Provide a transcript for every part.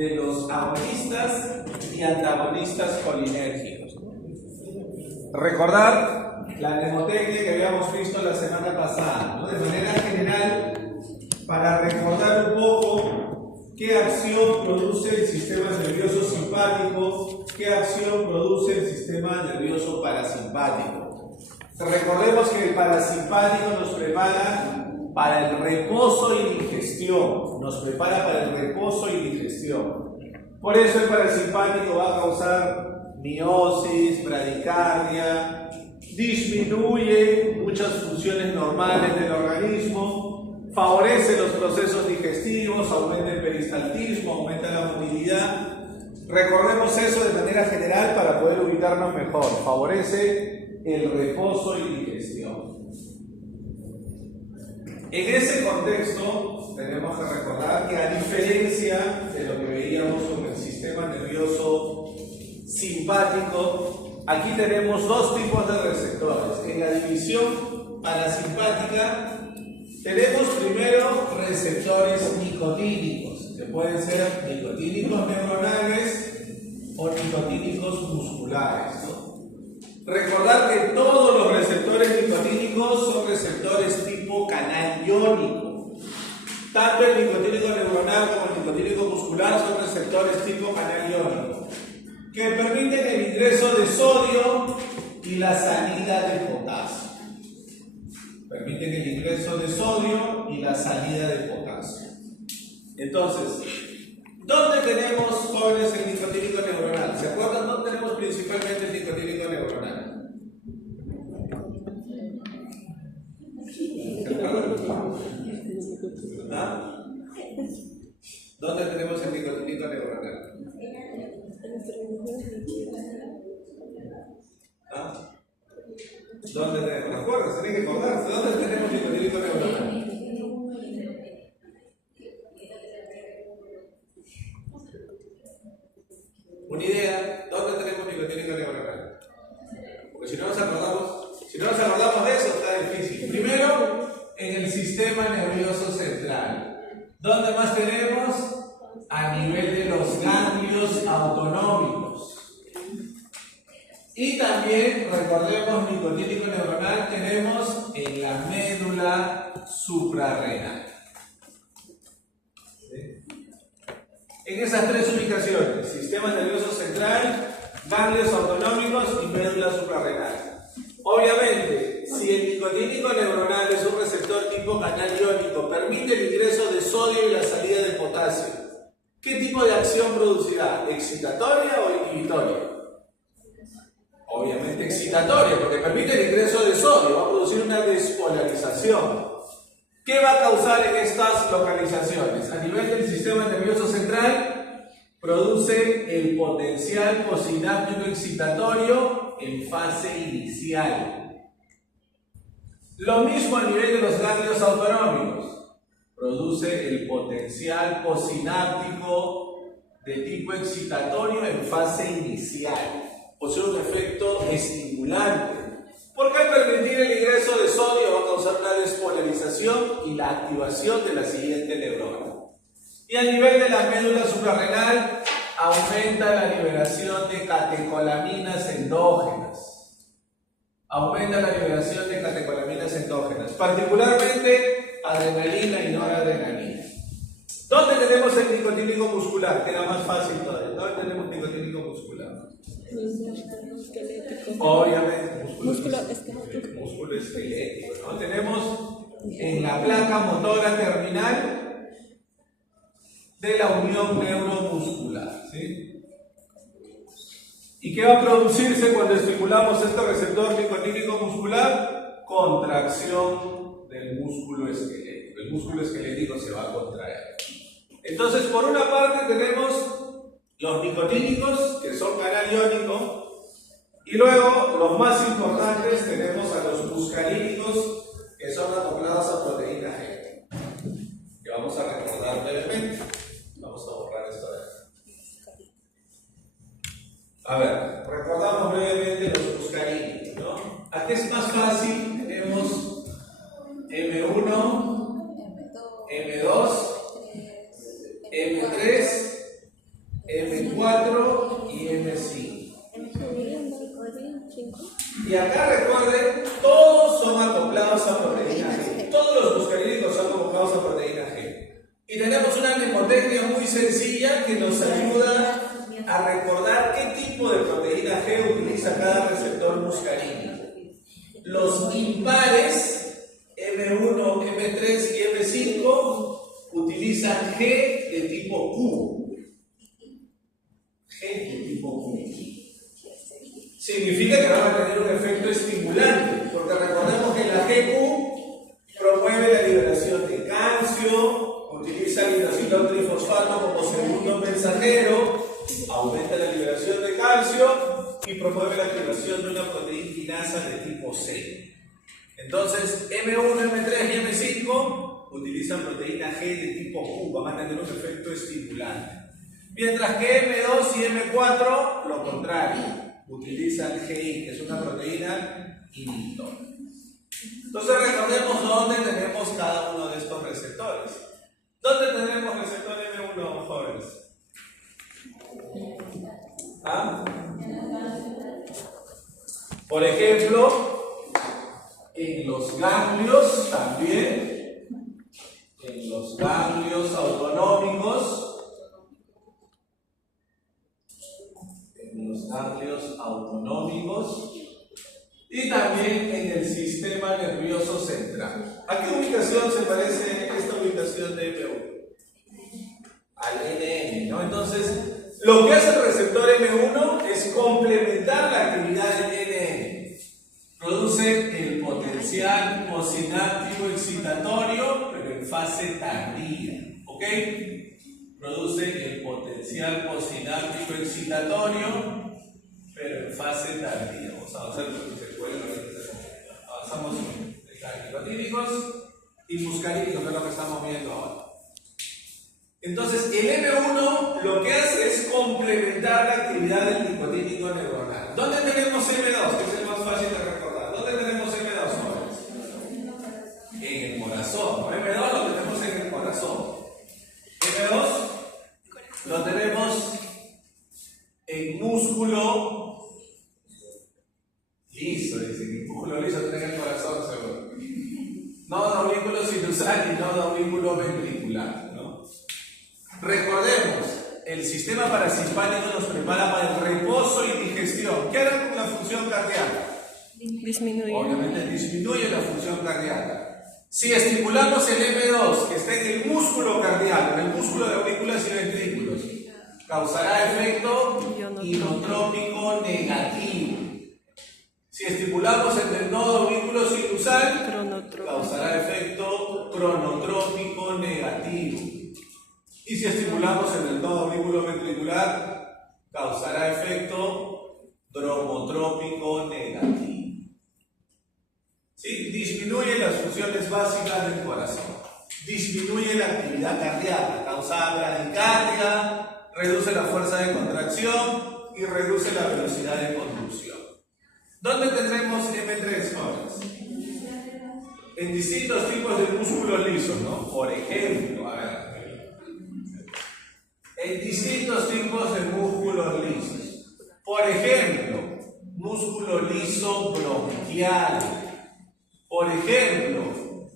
de los agonistas y antagonistas colinérgicos. Recordar la mnemotecnia que habíamos visto la semana pasada, ¿no? De manera general, para recordar un poco qué acción produce el sistema nervioso simpático, qué acción produce el sistema nervioso parasimpático. Recordemos que el parasimpático nos prepara para el reposo y digestión, nos prepara para el reposo y digestión. Por eso el parasimpático va a causar miosis, bradicardia, disminuye muchas funciones normales del organismo, favorece los procesos digestivos, aumenta el peristaltismo, aumenta la motilidad. Recordemos eso de manera general para poder ubicarnos mejor. Favorece el reposo y digestión. En ese contexto, tenemos que recordar que a diferencia de lo que veíamos con el sistema nervioso simpático, aquí tenemos dos tipos de receptores. En la división parasimpática tenemos primero receptores nicotínicos, que pueden ser nicotínicos neuronales o nicotínicos musculares, ¿no? Recordar que todos los receptores nicotínicos son receptores tipo canal iónico. Tanto el nicotínico neuronal como el nicotínico muscular son receptores tipo canal iónico, que permiten el ingreso de sodio y la salida de potasio. Permiten el ingreso de sodio y la salida de potasio. Entonces, ¿dónde tenemos, jóvenes, el nicotínico neuronal? ¿Se acuerdan dónde tenemos principalmente el nicotínico neuronal? ¿Se acuerdan? ¿Ah? ¿Dónde tenemos el nicotínico neuronal? ¿Ah? ¿Dónde tenemos? Acuérdense, tienen que acordarse. ¿Dónde tenemos nicotínico neuronal? Una idea, ¿dónde tenemos nicotínico neuronal? Porque si no nos acordamos de eso, está difícil. Primero, en el sistema nervioso central. ¿Dónde más tenemos? A nivel de los ganglios autonómicos. Y también, recordemos, nicotínico neuronal tenemos en la médula suprarrenal. En esas tres ubicaciones, sistema nervioso central, ganglios autonómicos y médula suprarrenal. Obviamente, si el nicotínico neuronal es un receptor tipo canal iónico, permite el ingreso de sodio y la salida de potasio, ¿qué tipo de acción producirá? ¿Excitatoria o inhibitoria? Obviamente excitatoria, porque permite el ingreso de sodio, va a producir una despolarización. ¿Qué va a causar en estas localizaciones? A nivel del sistema nervioso central, produce el potencial posináptico excitatorio en fase inicial. Lo mismo a nivel de los ganglios autonómicos, produce el potencial posináptico de tipo excitatorio en fase inicial, posee un efecto estimulante. Porque al permitir el ingreso de sodio va a causar una despolarización y la activación de la siguiente neurona. Y a nivel de la médula suprarrenal, aumenta la liberación de catecolaminas endógenas. Aumenta la liberación de catecolaminas endógenas, particularmente adrenalina y noradrenalina. ¿Dónde tenemos el nicotínico muscular? Queda más fácil todavía. ¿Dónde tenemos nicotínico muscular? Obviamente, músculo esquelético, ¿no? Tenemos en la placa motora terminal de la unión neuromuscular, ¿sí? ¿Y qué va a producirse cuando estimulamos este receptor nicotínico muscular? Contracción del músculo esquelético. El músculo esquelético se va a contraer. Entonces, por una parte tenemos los nicotínicos, que son canal iónico, y luego, los más importantes, tenemos a los muscarínicos, que son acoplados a proteína G, que vamos a recordar brevemente. Vamos a borrar esto de aquí. A ver, recordamos brevemente los muscarínicos, ¿no? Aquí es más fácil, tenemos M1, M2, M3 Y acá recuerden, todos son acoplados a proteína G. Todos los muscarínicos son acoplados a proteína G. Y tenemos una mnemotecnia muy sencilla que nos ayuda a recordar qué tipo de proteína G utiliza cada receptor muscarínico. Los impares M1, M3 y M5 utilizan G de tipo Q. G de tipo Q. Significa que van a tener un efecto estimulante, porque recordemos que la GQ promueve la liberación de calcio, utiliza el hidroxilón trifosfato como segundo mensajero, aumenta la liberación de calcio y promueve la activación de una proteína quinasa de tipo C. Entonces, M1, M3 y M5 utilizan proteína G de tipo Q, van a tener un efecto estimulante. Mientras que M2 y M4, lo contrario, utilizan GI, que es una proteína inhibitora. Entonces recordemos dónde tenemos cada uno de estos receptores. ¿Dónde tenemos receptor M1, jóvenes? ¿Ah? Por ejemplo, en los ganglios también, en los ganglios autonómicos, y también en el sistema nervioso central. ¿A qué ubicación se parece esta ubicación de M1? Al NN, ¿no? Entonces, lo que hace el receptor M1 es complementar la actividad del NN. Produce el potencial posináptico excitatorio, pero en fase tardía, ¿ok? Produce el potencial posináptico excitatorio, pero en fase tardía. Vamos a avanzar porque se puede. Avanzamos de nicotínicos y muscarínicos, que es lo que estamos viendo ahora. Entonces, el M1 lo que hace es complementar la actividad del nicotínico neuronal. ¿Dónde tenemos M2? Que es el más fácil de recordar. ¿Dónde tenemos M2 ahora? En el corazón. M2 lo tenemos en el corazón. M2 lo tenemos en músculo liso, dice, músculo liso tiene en el corazón, seguro. Nodo vínculo sinusal y nodo vínculo ventricular, ¿no? Recordemos, el sistema parasimpático nos prepara para el reposo y digestión. ¿Qué hará con la función cardíaca? Disminuye. Obviamente disminuye la función cardíaca. Si estimulamos el M2, que está en el músculo cardíaco, en el músculo de aurículas y ventrículos, causará efecto inotrópico negativo. Si estimulamos en el nodo vínculo sinusal, causará efecto cronotrópico negativo. Y si estimulamos en el nodo vínculo ventricular, causará efecto dromotrópico negativo. ¿Sí? Disminuye las funciones básicas del corazón, disminuye la actividad cardíaca, causa bradicardia, reduce la fuerza de contracción y reduce la velocidad de conducción. ¿Dónde tendremos M3 jóvenes? En distintos tipos de músculos lisos, ¿no? Por ejemplo, a ver, en distintos tipos de músculos lisos. Por ejemplo, músculo liso bronquial. Por ejemplo,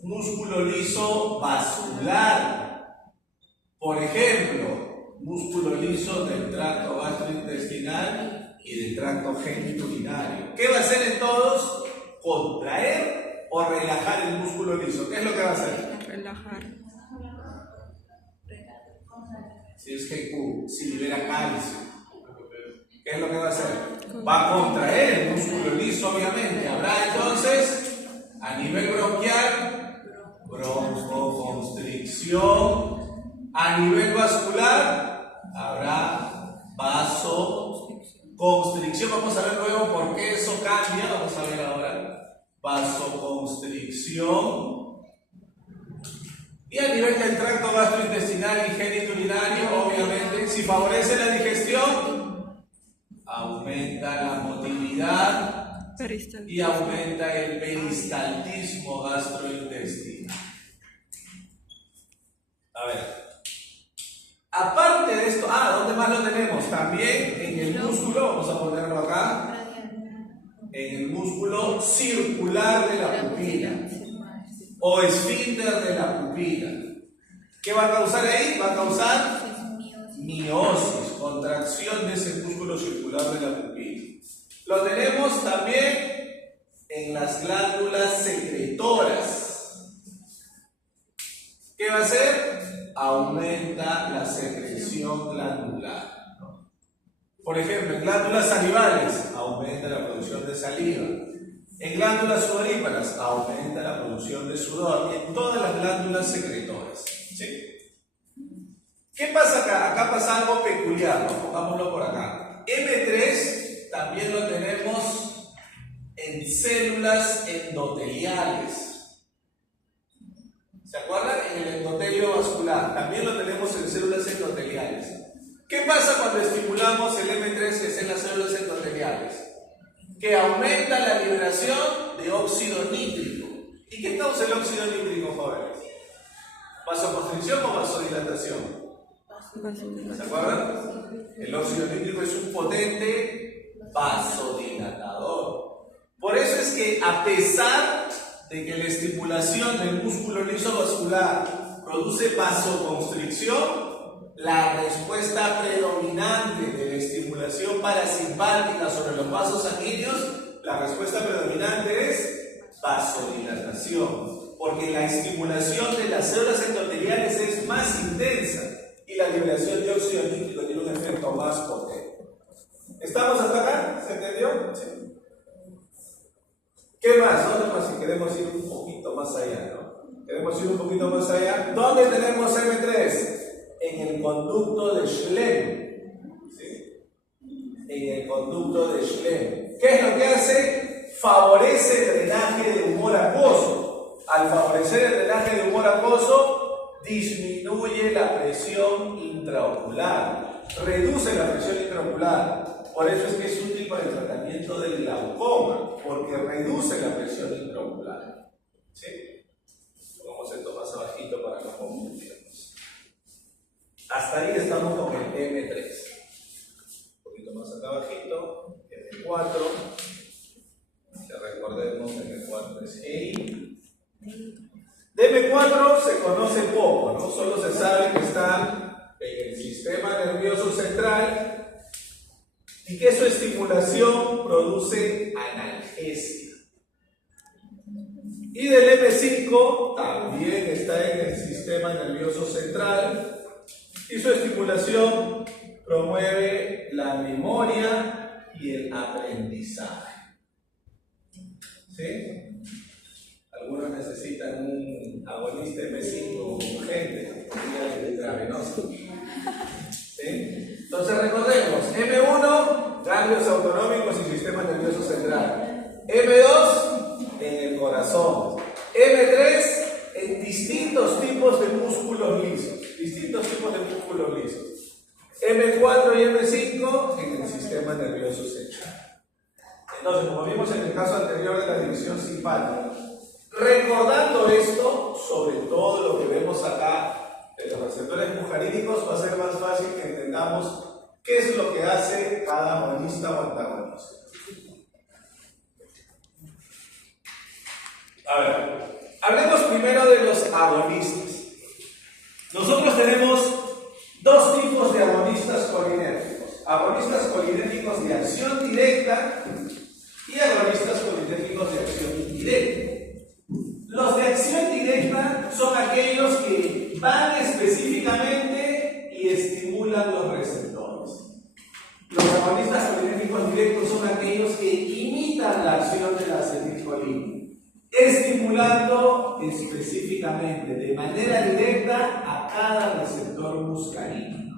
músculo liso vascular. Por ejemplo, músculo liso del tracto gastrointestinal y del tracto genitourinario. ¿Qué va a hacer en todos? Contraer o relajar el músculo liso. ¿Qué es lo que va a hacer? Relajar. Si es que si libera calcio, ¿qué es lo que va a hacer? Va a contraer el músculo liso, obviamente. Habrá entonces, a nivel bronquial, broncoconstricción. A nivel vascular, habrá vasoconstricción. Vamos a ver luego por qué eso cambia. Vamos a ver ahora. Vasoconstricción. Y a nivel del tracto gastrointestinal y genitourinario, obviamente, si favorece la digestión, aumenta la motilidad y aumenta el peristaltismo gastrointestinal. A ver. Aparte de esto, ¿dónde más lo tenemos? También en el músculo, vamos a ponerlo acá, en el músculo circular de la pupila o esfínter de la pupila. ¿Qué va a causar ahí? Va a causar miosis, contracción de ese músculo circular de la pupila. Lo tenemos también en las glándulas secretoras. ¿Qué va a hacer? Aumenta la secreción glandular. Por ejemplo, en glándulas salivales aumenta la producción de saliva. En glándulas sudoríparas aumenta la producción de sudor. Y en todas las glándulas secretoras. ¿Sí? ¿Qué pasa acá? Acá pasa algo peculiar, ¿no? Pongámoslo por acá. M3 también lo tenemos en células endoteliales. ¿Se acuerdan? En el endotelio vascular. También lo tenemos en células endoteliales. ¿Qué pasa cuando estimulamos el M3 que es en las células endoteliales? Que aumenta la liberación de óxido nítrico. ¿Y qué causa el óxido nítrico, jóvenes? ¿Vasoconstricción o vasodilatación? ¿Se acuerdan? El óxido nítrico es un potente vasodilatador. Por eso es que a pesar de que la estimulación del músculo liso vascular produce vasoconstricción, la respuesta predominante de la estimulación parasimpática sobre los vasos sanguíneos, la respuesta predominante es vasodilatación, porque la estimulación de las células endoteliales es más intensa y la liberación de óxido nítrico tiene un efecto más potente. ¿Estamos hasta acá? ¿Se entendió? Sí. ¿Qué más? ¿Dónde más? Si queremos ir un poquito más allá, ¿no? Queremos ir un poquito más allá. ¿Dónde tenemos M3? En el conducto de Schlemm. ¿Sí? En el conducto de Schlemm. ¿Qué es lo que hace? Favorece el drenaje de humor acuoso. Al favorecer el drenaje de humor acuoso, disminuye la presión intraocular, reduce la presión intraocular. Por eso es que es útil para el tratamiento del glaucoma, porque reduce la presión intraocular. ¿Sí? Pongamos esto más abajito para no confundirnos. Hasta ahí estamos con el M3. Un poquito más acá abajito, M4. Ya recordemos, M4 es EI. De M4 se conoce poco, ¿no? Solo se sabe que está en el sistema nervioso central y que su estimulación produce analgesia. Y del M5 también está en el sistema nervioso central y su estimulación promueve la memoria y el aprendizaje. ¿Sí? Algunos necesitan un agonista M5 urgente, intravenoso. ¿Sí? Entonces recordemos, M1, ganglios autonómicos y sistema nervioso central. M2, en el corazón. M3, en distintos tipos de músculos lisos. Distintos tipos de músculos lisos. M4 y M5, en el sistema nervioso central. Entonces, como vimos en el caso anterior de la división simpática, recordando esto, sobre todo lo que vemos acá de los receptores muscarínicos, va a ser más fácil que entendamos qué es lo que hace cada agonista o antagonista. A ver, hablemos primero de los agonistas. Nosotros tenemos dos tipos de agonistas colinérgicos. Agonistas colinérgicos de acción directa y agonistas colinérgicos de acción indirecta. Los de acción directa son aquellos que van específicamente y estimulan los receptores. Los agonistas colinérgicos directos son aquellos que imitan la acción de la acetilcolina, estimulando específicamente, de manera directa, a cada receptor muscarino.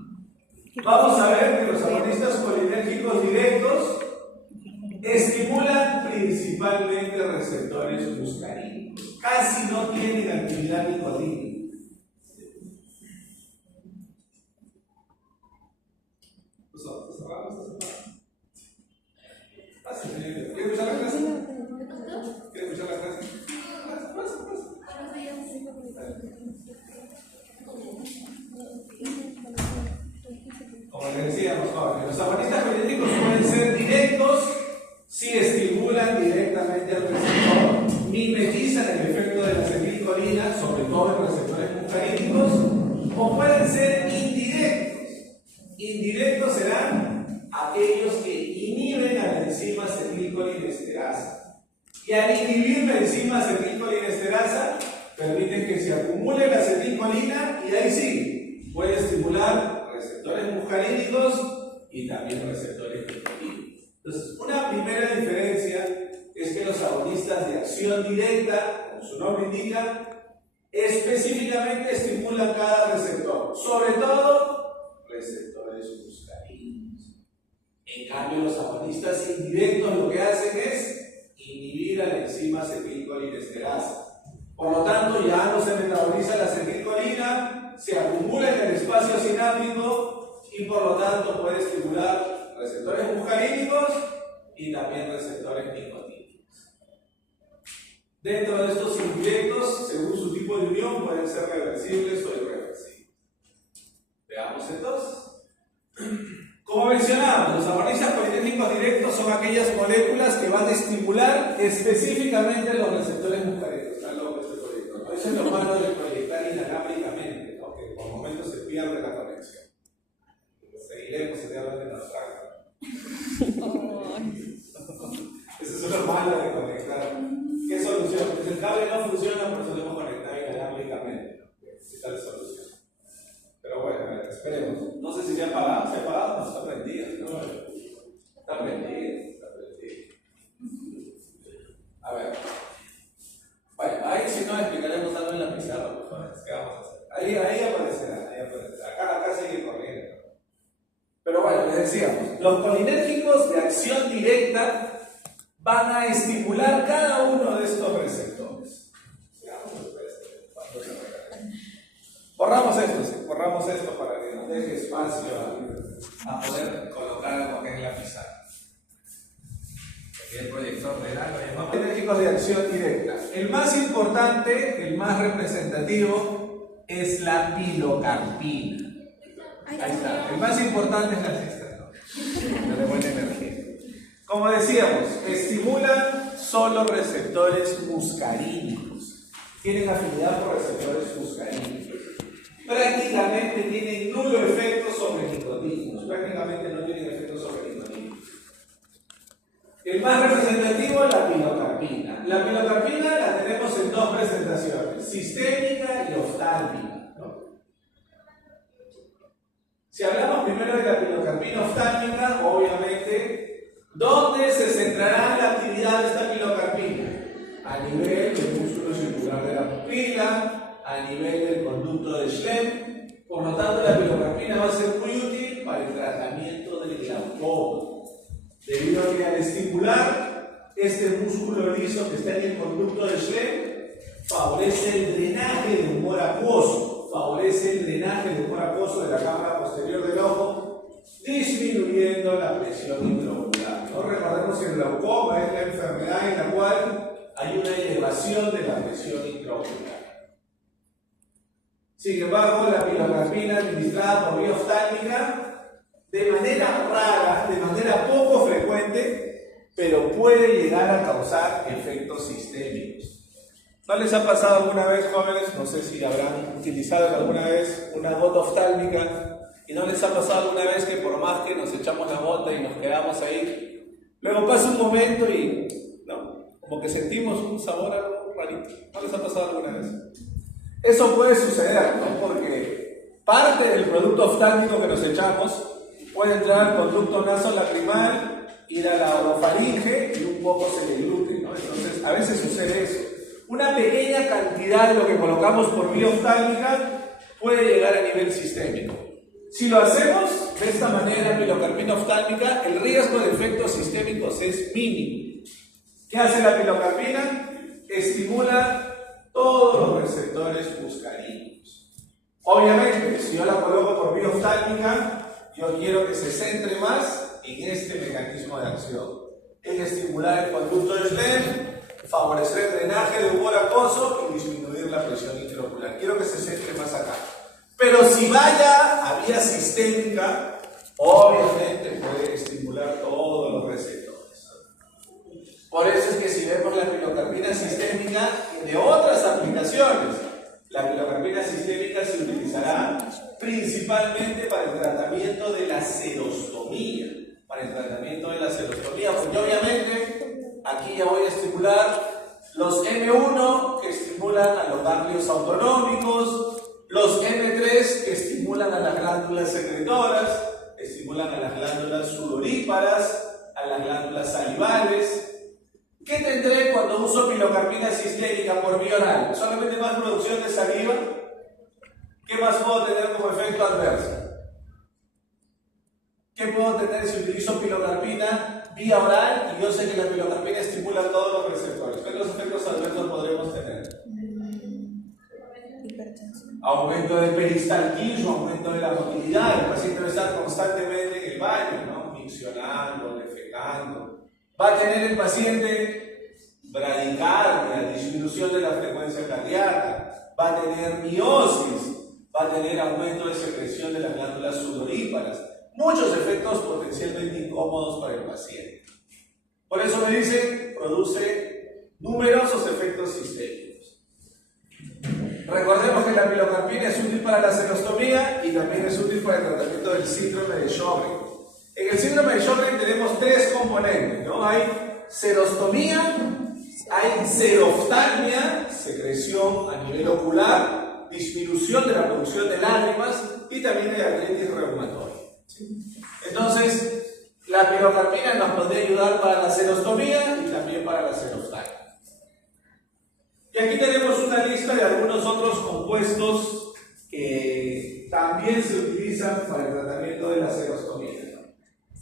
Vamos a ver que los agonistas colinérgicos directos estimulan principalmente receptores muscarinos. Casi no tienen actividad nicotínica. ¿Quieren escuchar la clase? ¿Quieren escuchar la clase? Como les decíamos, jóvenes, los agonistas colinérgicos pueden ser directos si estimulan directamente al receptor, mimetizan el efecto de la acetilcolina, sobre todo en receptores muscarínicos, o pueden ser indirectos. Indirectos serán aquellos que inhiben a la enzima acetilcolinesterasa. Y al inhibir la enzima acetilcolinesterasa, permiten que se acumule la acetilcolina y ahí sí, puede estimular receptores muscarínicos y también receptores nicotínicos. Entonces, una primera diferencia es que los agonistas de acción directa, como su nombre indica, específicamente estimulan cada receptor, sobre todo receptores muscarínicos. En cambio, los agonistas indirectos lo que hacen es inhibir a la enzima acetilcolinesterasa. Por lo tanto, ya no se metaboliza la acetilcolina, se acumula en el espacio sináptico y por lo tanto puede estimular receptores muscarínicos y también receptores nicotínicos. Dentro de estos indirectos, según su tipo de unión, pueden ser reversibles o irreversibles. Veamos entonces. Como mencionamos, los agonistas politénicos directos son aquellas moléculas que van a estimular específicamente los receptores muscarínicos. Está loco este proyecto, ¿no? Eso es lo malo de proyectar inalámbricamente, ¿no? Que por momentos se pierde la conexión. Seguiremos en el orden abstracto. Eso es lo malo de conectar. ¿Qué solución? Pues el cable no funciona, pero podemos conectar inalámbricamente, ¿no? Esta es la solución. Pero bueno, esperemos. No sé si se ha apagado. ¿Se ha apagado? No, está prendido. ¿No? Está prendido. Está prendido. A ver. Bueno, ahí si no explicaremos algo en la pizarra, por favor. ¿Qué vamos a hacer? Ahí aparecerá. Acá sigue corriendo. Pero bueno, les decíamos, los colinérgicos de acción directa van a estimular cada uno de estos receptores. Borramos esto para que nos deje espacio a poder colocar algo que es la pizarra. Aquí el proyector de la llamamos colinérgicos de acción directa. El más importante, el más representativo, es la pilocarpina. Ahí está. El más importante es la cisterna. De buena energía. Como decíamos, estimulan solo receptores muscarínicos. Tienen afinidad por receptores muscarínicos. Prácticamente tienen nulo efecto sobre nicotínicos. Prácticamente no tienen efecto sobre nicotínicos. El más representativo es la pilocarpina. La pilocarpina la tenemos en dos presentaciones: sistémica y oftálmica. Si hablamos primero de la pilocarpina oftálmica, obviamente, ¿dónde se centrará la actividad de esta pilocarpina? A nivel del músculo circular de la pupila, a nivel del conducto de Schlemm. Por lo tanto, la pilocarpina va a ser muy útil para el tratamiento del glaucoma, debido a que al estimular este músculo liso que está en el conducto de Schlemm, favorece el drenaje de humor acuoso. Favorece el drenaje del humor acuoso de la cámara posterior del ojo, disminuyendo la presión intraocular. ¿No? Recordemos que el glaucoma es la enfermedad en la cual hay una elevación de la presión intraocular. Sin embargo, la pilocarpina administrada por vía oftálmica, de manera rara, de manera poco frecuente, pero puede llegar a causar efectos sistémicos. ¿No les ha pasado alguna vez, jóvenes? No sé si habrán utilizado alguna vez una gota oftálmica y no les ha pasado alguna vez que por más que nos echamos la gota y nos quedamos ahí, luego pasa un momento y, ¿no? Como que sentimos un sabor algo rarito. ¿No les ha pasado alguna vez? Eso puede suceder, ¿no? Porque parte del producto oftálmico que nos echamos puede entrar al conducto nasolacrimal, ir a la orofaringe y un poco se le glute, ¿no? Entonces, a veces sucede eso. Una pequeña cantidad de lo que colocamos por vía oftálmica puede llegar a nivel sistémico. Si lo hacemos de esta manera, pilocarpina oftálmica, el riesgo de efectos sistémicos es mínimo. ¿Qué hace la pilocarpina? Estimula todos los receptores muscarínicos. Obviamente, si yo la coloco por vía oftálmica, yo quiero que se centre más en este mecanismo de acción, en estimular el conducto de Schlemm, favorecer el drenaje de humor acuoso y disminuir la presión intraocular. Quiero que se centre más acá. Pero si vaya a vía sistémica, obviamente puede estimular todos los receptores. principalmente para el tratamiento de la serostomía. Para el tratamiento de la serostomía, porque obviamente aquí ya voy a estimular los M1 que estimulan a los ganglios autonómicos, los M3 que estimulan a las glándulas secretoras, estimulan a las glándulas sudoríparas, a las glándulas salivales. ¿Qué tendré cuando uso pilocarpina sistémica por vía oral? ¿Solamente más producción de saliva? ¿Qué más puedo tener como efecto adverso? ¿Qué puedo tener si utilizo pilocarpina vía oral y yo sé que la pilocarpina estimula todos los receptores? ¿Qué otros efectos adversos podremos tener? Aumento del peristaltismo, aumento de la motilidad. El paciente va a estar constantemente en el baño, ¿no? Miccionando, defecando. Va a tener el paciente bradicardia, disminución de la frecuencia cardíaca. Va a tener miosis. Va a tener aumento de secreción de las glándulas sudoríparas. Muchos efectos potencialmente incómodos para el paciente. Por eso me dicen, produce numerosos efectos sistémicos. Recordemos que la pilocarpina es útil para la serostomía y también es útil para el tratamiento del síndrome de Sjögren. En el síndrome de Sjögren tenemos tres componentes, ¿no? Hay serostomía, hay seroftalmia, secreción a nivel ocular, disminución de la producción de lágrimas y también hay artritis reumatoide. Entonces, la pilocarpina nos podría ayudar para la serostomía y también para la seroftalmia. Y aquí tenemos una lista de algunos otros compuestos que también se utilizan para el tratamiento de la serostomía.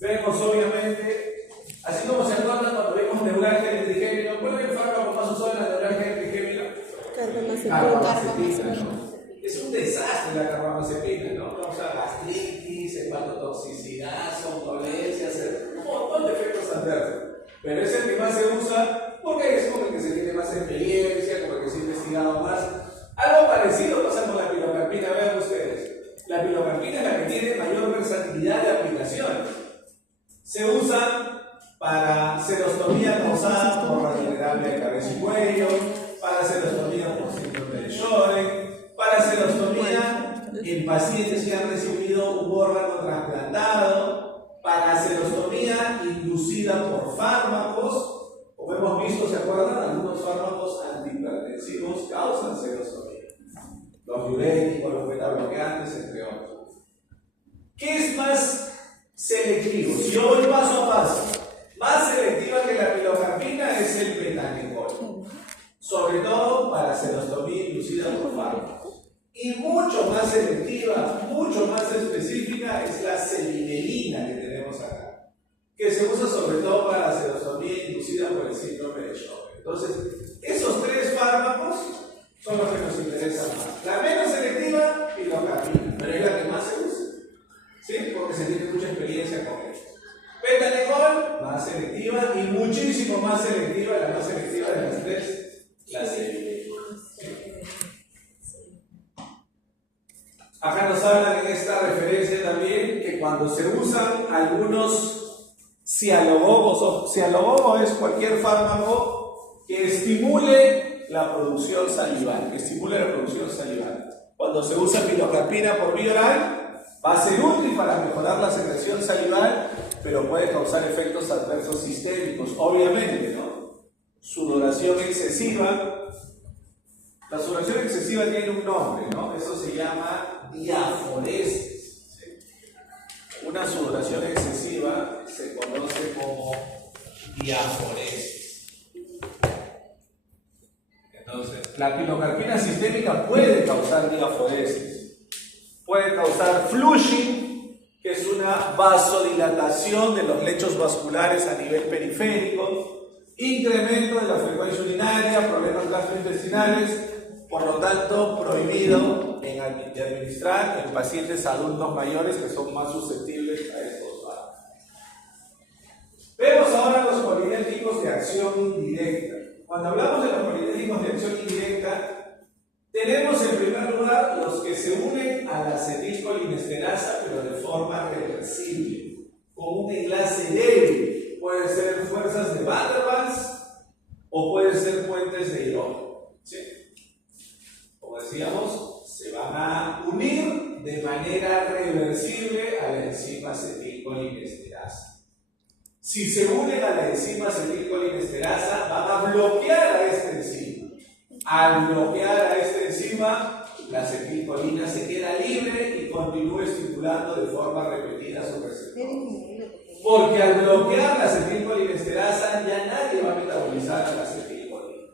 Vemos obviamente, así como se acuerdan cuando vemos neuralgia trigémino, ¿cuál es el fármaco más usado en la neuralgia trigémina? Carbamazepina. Es un desastre la carbamazepina, ¿no? Causa gastritis, hepatotoxicidad, somnolencias, un montón de efectos adversos. Pero es el que más se usa porque es como el que se tiene más experiencia, como el que se ha investigado más. Algo parecido pasa con la pilocarpina, vean ustedes. La pilocarpina es la que tiene mayor versatilidad de aplicaciones. Se usa para serostomía causada por radioterapia de cabeza y cuello, para serostomía por síndrome de Sjögren, para serostomía en pacientes que han recibido un órgano trasplantado, para serostomía inducida por fármacos. Como hemos visto, ¿se acuerdan? Algunos fármacos antihipertensivos causan serostomía. Los diuréticos, los betabloqueantes, entre otros. ¿Qué es más selectivo? Si yo voy paso a paso, más selectiva que la pilocarpina es el betanecol, sobre todo para serostomía inducida por fármacos. Y mucho más selectiva, mucho más específica es la cevimelina que tenemos acá, que se usa sobre todo para la serostomía inducida por el síndrome de Sjögren. Entonces, esos tres fármacos son los que nos interesan más. La menos selectiva, pilocarpina, pero es la que más se usa, ¿sí? Porque se tiene mucha experiencia con ellos. Betanecol, más selectiva y muchísimo más selectiva, la más selectiva de las tres, la cevimelina. Acá nos hablan en esta referencia también que cuando se usan algunos cialogobo es cualquier fármaco que estimule la producción salival, Cuando se usa pilocarpina por vía oral, va a ser útil para mejorar la secreción salival, pero puede causar efectos adversos sistémicos, obviamente, ¿no? Sudoración excesiva. La sudoración excesiva tiene un nombre, ¿no? Eso se llama diaforesis. ¿Sí? Una sudoración excesiva se conoce como diaforesis. Entonces, la pilocarpina sistémica puede causar diaforesis, puede causar flushing, que es una vasodilatación de los lechos vasculares a nivel periférico, incremento de la frecuencia urinaria, problemas gastrointestinales. Por lo tanto, prohibido de administrar en pacientes adultos mayores que son más susceptibles a estos fármacos. Vemos ahora los colinérgicos de acción indirecta. Cuando hablamos de los colinérgicos de acción indirecta, tenemos en primer lugar los que se unen a la acetilcolinesterasa, pero de forma reversible, con un enlace débil. Pueden ser fuerzas de Van der Waals o pueden ser puentes de hidrógeno. ¿Sí? Como decíamos, se van a unir de manera acetilcolinesterasa. Si se unen a la enzima acetilcolinesterasa, van a bloquear a esta enzima. Al bloquear a esta enzima, la acetilcolina se queda libre y continúa estimulando de forma repetida su receptor. Porque al bloquear la acetilcolinesterasa, ya nadie va a metabolizar a la acetilcolina.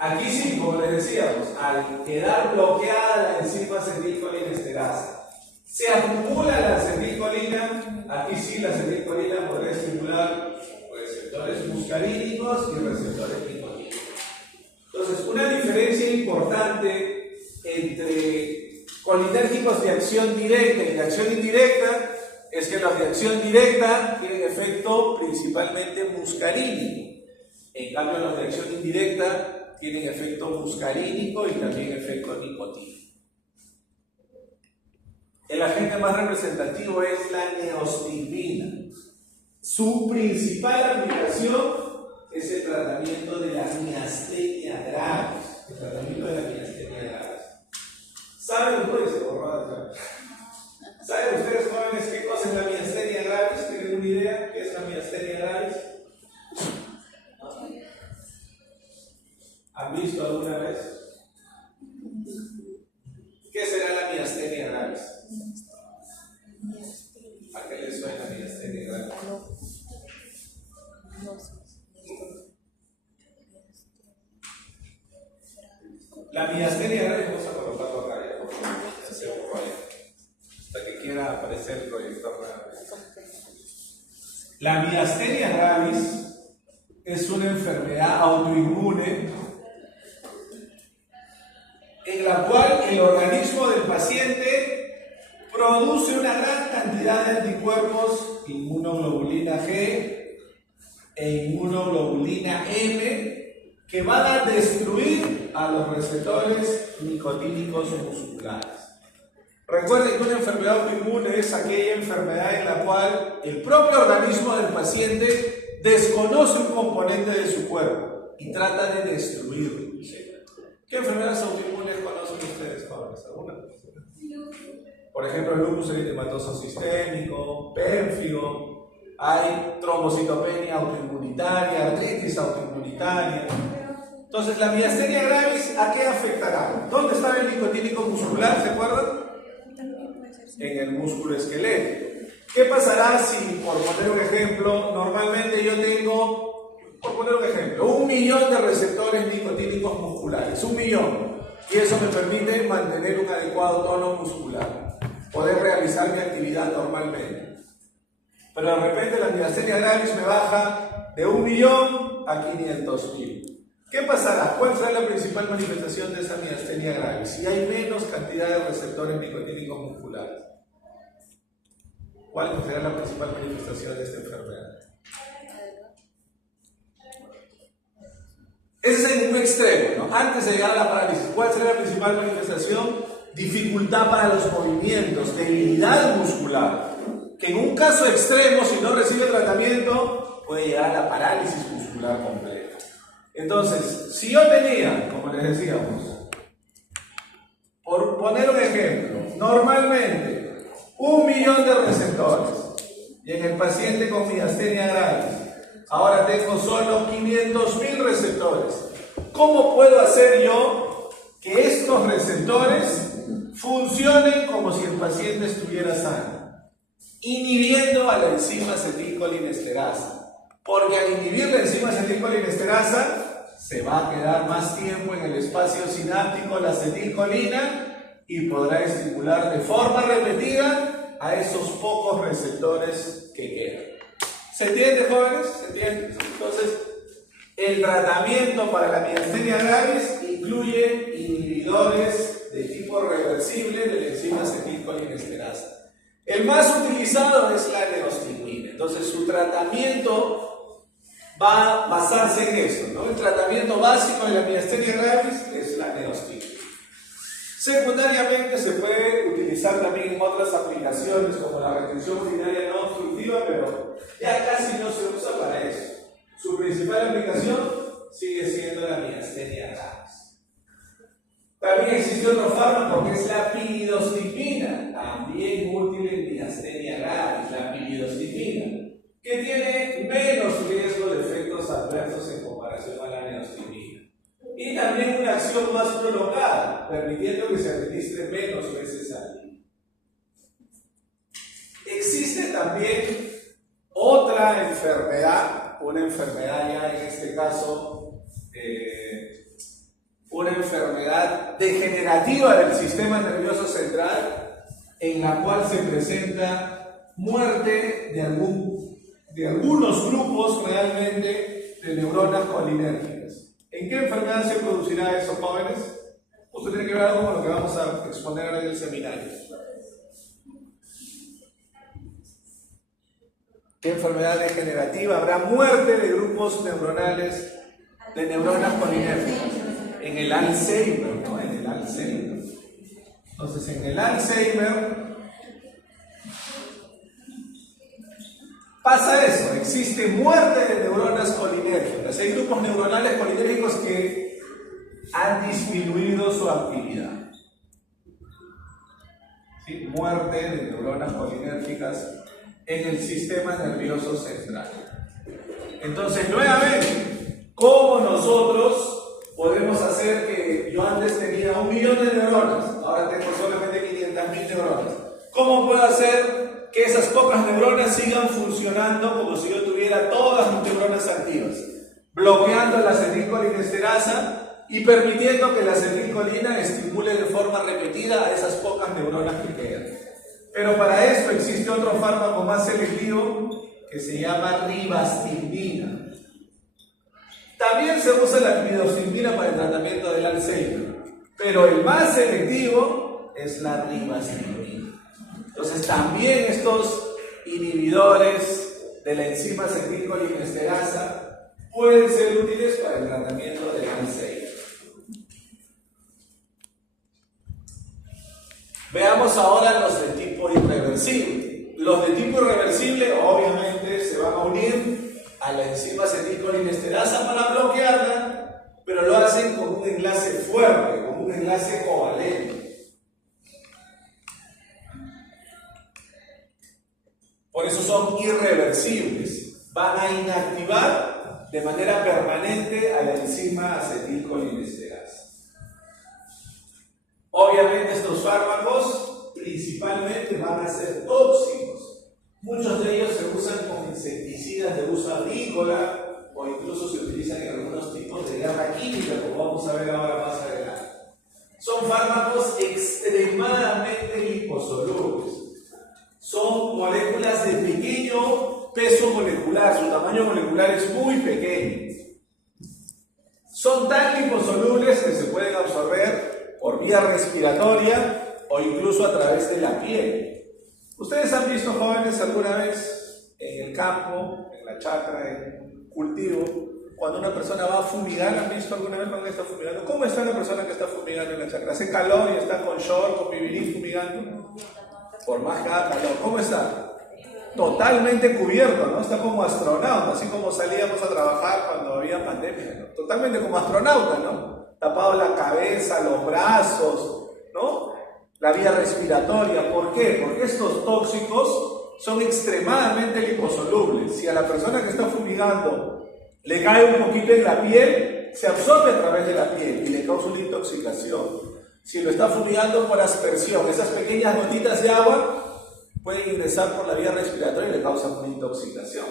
Aquí sí, como les decíamos, al quedar bloqueada la enzima acetilcolinesterasa, se acumula la acetilcolina. Aquí sí la acetilcolina podrá estimular receptores muscarínicos y receptores nicotínicos. Entonces, una diferencia importante entre colinérgicos de acción directa y de acción indirecta es que los de acción directa tienen efecto principalmente muscarínico. En cambio, los de acción indirecta tienen efecto muscarínico y también efecto nicotínico. El agente más representativo es la neostigmina. Su principal aplicación es el tratamiento de la miastenia gravis. El tratamiento de la miastenia gravis. ¿Saben ustedes? ¿Saben ustedes, jóvenes, qué cosa es la miastenia gravis? ¿Tienen una idea qué es la miastenia gravis? ¿Han visto alguna vez? ¿Qué será la miastenia gravis? ¿A qué les suena la miastenia gravis? La miastenia gravis, vamos a colocarlo acá ya, por favor, ya se borró ahí, hasta que quiera aparecer el proyector gravis. La miastenia gravis es una enfermedad autoinmune en la cual el organismo del paciente produce una gran cantidad de anticuerpos, inmunoglobulina G e inmunoglobulina M, que van a destruir a los receptores nicotínicos musculares. Recuerden que una enfermedad autoinmune es aquella enfermedad en la cual el propio organismo del paciente desconoce un componente de su cuerpo y trata de destruirlo. ¿Qué enfermedades autoinmunes conocen ustedes, jóvenes? ¿Alguna? Por ejemplo, el lupus eritematoso sistémico, pérfido, hay trombocitopenia autoinmunitaria, artritis autoinmunitaria. Entonces, la miastenia gravis, ¿a qué afectará? ¿Dónde está el nicotínico muscular? ¿Se acuerdan? En el músculo esquelético. ¿Qué pasará si, por poner un ejemplo, normalmente yo tengo, por poner un ejemplo, 1 millón de receptores nicotínicos musculares, 1 millón, y eso me permite mantener un adecuado tono muscular, poder realizar mi actividad normalmente? Pero de repente la miastenia gravis me baja de 1 millón a 500.000. ¿Qué pasará? ¿Cuál será la principal manifestación de esa miastenia gravis? Si hay menos cantidad de receptores nicotínicos musculares, ¿cuál será la principal manifestación de esta enfermedad? Ese es el un extremo, ¿no? Antes de llegar a la parálisis, ¿cuál será la principal manifestación? Dificultad para los movimientos, debilidad muscular, que en un caso extremo, si no recibe tratamiento, puede llegar a la parálisis muscular completa. Entonces, si yo tenía, como les decíamos, por poner un ejemplo, normalmente 1 millón de receptores, y en el paciente con miastenia gravis, ahora tengo solo 500.000 receptores. ¿Cómo puedo hacer yo que estos receptores funcionen como si el paciente estuviera sano? Inhibiendo a la enzima acetilcolinesterasa. Porque al inhibir la enzima acetilcolinesterasa, se va a quedar más tiempo en el espacio sináptico la acetilcolina y podrá estimular de forma repetida a esos pocos receptores que quedan. ¿Se entiende, jóvenes? ¿Se entiende? Entonces, el tratamiento para la miastenia gravis incluye inhibidores de tipo reversible de la enzima acetilcolinesterasa. El más utilizado es la neostigmina. Entonces, su tratamiento va a basarse en eso, ¿no? El tratamiento básico de la miastenia gravis es la neostigmina. Secundariamente se puede utilizar también en otras aplicaciones como la retención urinaria no obstructiva, pero ya casi no se usa para eso. Su principal aplicación sigue siendo la miastenia gravis. También existe otro fármaco que es la piridostigmina, también útil en miastenia gravis. La permitiendo que se administre menos veces al día. Existe también otra enfermedad, una enfermedad ya en este caso, una enfermedad degenerativa del sistema nervioso central, en la cual se presenta muerte de algunos grupos realmente de neuronas colinérgicas. ¿En qué enfermedad se producirá eso, jóvenes? Esto tiene que ver algo con lo que vamos a exponer ahora en el seminario. ¿Qué enfermedad degenerativa? Habrá muerte de grupos neuronales, de neuronas colinérgicas. En el Alzheimer, ¿no? En el Alzheimer. Entonces, en el Alzheimer pasa eso, existe muerte de neuronas colinérgicas. Hay grupos neuronales colinérgicos que han disminuido su actividad. ¿Sí? Muerte de neuronas colinérgicas en el sistema nervioso central. Entonces, nuevamente, ¿cómo nosotros podemos hacer que yo antes tenía 1 millón de neuronas, ahora tengo solamente 500.000 neuronas? ¿Cómo puedo hacer que esas pocas neuronas sigan funcionando como si yo tuviera todas mis neuronas activas? Bloqueando la acetilcolinesterasa y permitiendo que la acetilcolina estimule de forma repetida a esas pocas neuronas que quedan. Pero para esto existe otro fármaco más selectivo que se llama ribastindina. También se usa la pidostindina para el tratamiento del Alzheimer, pero el más selectivo es la ribastindina. Entonces también estos inhibidores de la enzima acetilcolinesterasa pueden ser útiles para el tratamiento del Alzheimer. Veamos ahora los de tipo irreversible. Los de tipo irreversible obviamente se van a unir a la enzima acetilcolinesterasa para bloquearla, pero lo hacen con un enlace fuerte, con un enlace covalente. Por eso son irreversibles. Van a inactivar de manera permanente a la enzima acetilcolinesterasa. Obviamente estos fármacos principalmente van a ser tóxicos. Muchos de ellos se usan como insecticidas de uso agrícola o incluso se utilizan en algunos tipos de guerra química, como vamos a ver ahora más adelante. Son fármacos extremadamente liposolubles. Son moléculas de pequeño peso molecular, su tamaño molecular es muy pequeño. Son tan liposolubles que se pueden absorber por vía respiratoria o incluso a través de la piel. ¿Ustedes han visto, jóvenes, alguna vez en el campo, en la chacra, en un cultivo, cuando una persona va a fumigar? ¿Han visto alguna vez cuando está fumigando? ¿Cómo está la persona que está fumigando en la chacra? ¿Hace calor y está con short, con bibirí fumigando? Por más que haga calor. ¿Cómo está? Totalmente cubierto, ¿no? Está como astronauta, así como salíamos a trabajar cuando había pandemia, ¿no? Totalmente como astronauta, ¿no? Tapado la cabeza, los brazos, ¿no? La vía respiratoria. ¿Por qué? Porque estos tóxicos son extremadamente liposolubles. Si a la persona que está fumigando le cae un poquito en la piel, se absorbe a través de la piel y le causa una intoxicación. Si lo está fumigando por aspersión, esas pequeñas gotitas de agua pueden ingresar por la vía respiratoria y le causan una intoxicación.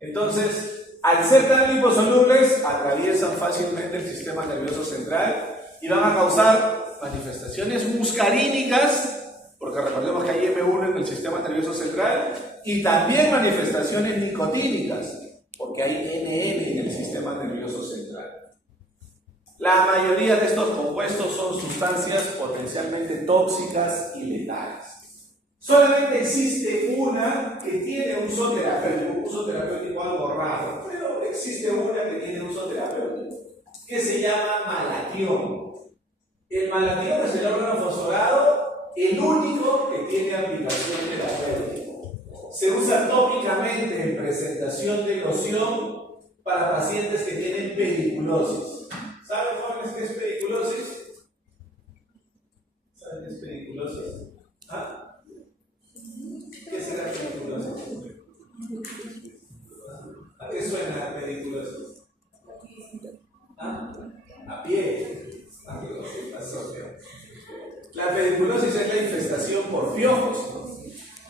Entonces, al ser tan liposolubles, atraviesan fácilmente el sistema nervioso central y van a causar manifestaciones muscarínicas, porque recordemos que hay M1 en el sistema nervioso central, y también manifestaciones nicotínicas, porque hay NN en el sistema nervioso central. La mayoría de estos compuestos son sustancias potencialmente tóxicas y letales. Solamente existe una que tiene uso terapéutico algo raro, pero existe una que tiene uso terapéutico, que se llama malatión. El malatión es el órgano fosforado, el único que tiene aplicación terapéutica. Se usa tópicamente en presentación de loción para pacientes que tienen pediculosis. ¿Saben, jóvenes, qué es pediculosis? ¿Saben qué es pediculosis? ¿Ah? ¿Qué será pediculosis? ¿A qué suena pediculosis? ¿Ah? A pie. ¿Qué pasó? tuberculosis es la infestación por piojos, ¿no?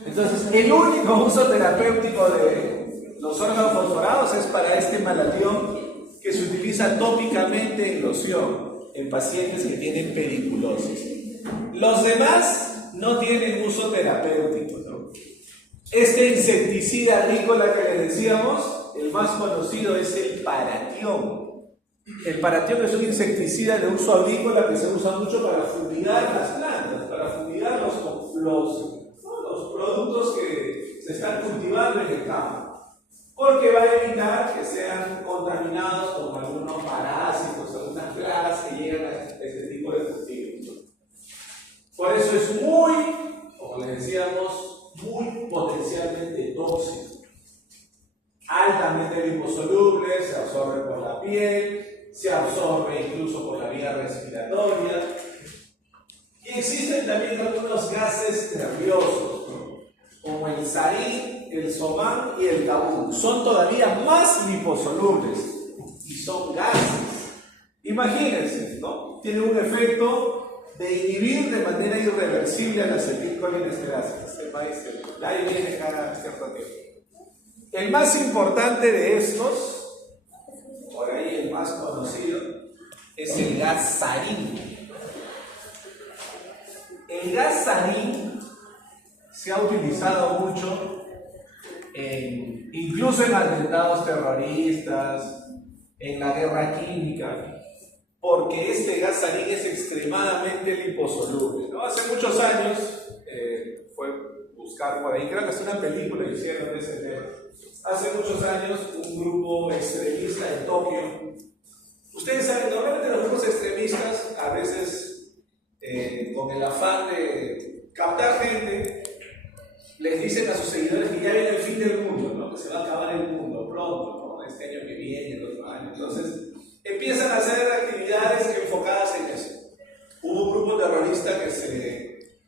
Entonces, el único uso terapéutico de los órganos fosforados es para este malatión que se utiliza tópicamente en loción en pacientes que tienen pediculosis. Los demás no tienen uso terapéutico, ¿no? Este insecticida agrícola que les decíamos, el más conocido es el paratión. El paratión es un insecticida de uso agrícola que se usa mucho para fumigar las plantas, para fumigar los productos que se están cultivando en el campo, porque va a evitar que sean contaminados con algunos parásitos, algunas plagas que llegan a este tipo de cultivos. Por eso es muy, como les decíamos, muy potencialmente tóxico. Altamente liposoluble, se absorbe por la piel, se absorbe incluso por la vía respiratoria. Y existen también algunos gases nerviosos, ¿no? Como el sarín, el somán y el tabú. Son todavía más liposolubles y son gases. Imagínense, ¿no? Tiene un efecto de inhibir de manera irreversible a la acetilcolinesterasa. Ahí viene cada cierto tiempo. El más importante de estos, por ahí el más conocido, es el gas sarín. El gas sarín se ha utilizado mucho, incluso en atentados terroristas, en la guerra química, porque este gas sarín es extremadamente liposoluble, ¿no? Hace muchos años, fue buscar por ahí, creo que es una película que hicieron de ese tema. Hace muchos años, un grupo extremista en Tokio. Ustedes saben, normalmente los grupos extremistas, a veces con el afán de captar gente, les dicen a sus seguidores que ya viene el fin del mundo, ¿no? Que se va a acabar el mundo pronto, ¿no? Este año que viene, el otro año. Entonces, empiezan a hacer actividades enfocadas en eso. Hubo un grupo terrorista que se